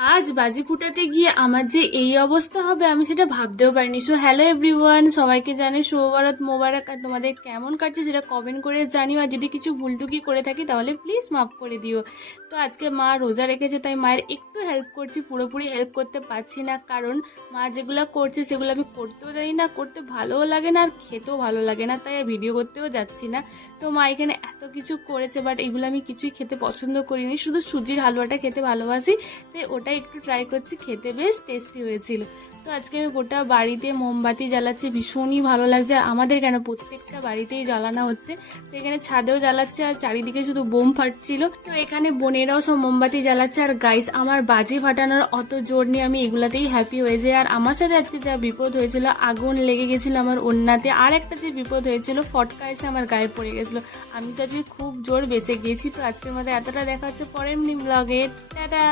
আজ বাজি ফুটাতে গিয়ে আমার যে এই অবস্থা হবে আমি সেটা ভাবতেও পারিনি। সো হ্যালো এভরিওয়ান, সবাইকে জানাই শুভ ভারত মোবারক। আর তোমাদের কেমন কাটছে সেটা কমেন্ট করে জানিও। আর যদি কিছু ভুলটুকি করে থাকি তাহলে প্লিজ মাফ করে দিও। তো আজকে মা রোজা রেখেছে, তাই মায়ের একটু হেল্প করছি, পুরোপুরি হেল্প করতে পারছি না, কারণ মা যেগুলো করছে সেগুলো আমি করতেও জানি না, করতে ভালোও লাগে না আর খেতেও ভালো লাগে না, তাই আর ভিডিও করতেও যাচ্ছি না। তো মা এখানে এত কিছু করেছে, বাট এগুলো আমি কিছুই খেতে পছন্দ করিনি, শুধু সুজির হালুয়াটা খেতে ভালোবাসি, তাই ওটা একটু ট্রাই করছি, খেতে বেশ টেস্টি হয়েছিল। তো আজকে আমি গোটা বাড়িতে মোমবাতি জ্বালাচ্ছি, ভীষণই ভালো লাগছে। আর আমাদের কেন প্রত্যেকটা বাড়িতেই জ্বালানো হচ্ছে, তো এখানে ছাদেও জ্বালাচ্ছে আর চারিদিকে শুধু বোম ফাটছিল। তো এখানে বোনেরাও সব মোমবাতি জ্বালাচ্ছে। আর গাইস, আমার বাজি ফাটানোর অত জোর নেই, আমি এগুলাতেই হ্যাপি হয়ে যাই। আর আমার সাথে আজকে যা বিপদ হয়েছিল, আগুন লেগে গেছিল আমার ওড়নাতে, আর একটা যে বিপদ হয়েছিল, ফটকা এসে আমার গায়ে পড়ে গেছিল। আমি তো আজকে খুব জোর বেঁচে গিয়েছি। তো আজকের মধ্যে এতটা, দেখা হচ্ছে পরের ব্লগে। টাটা।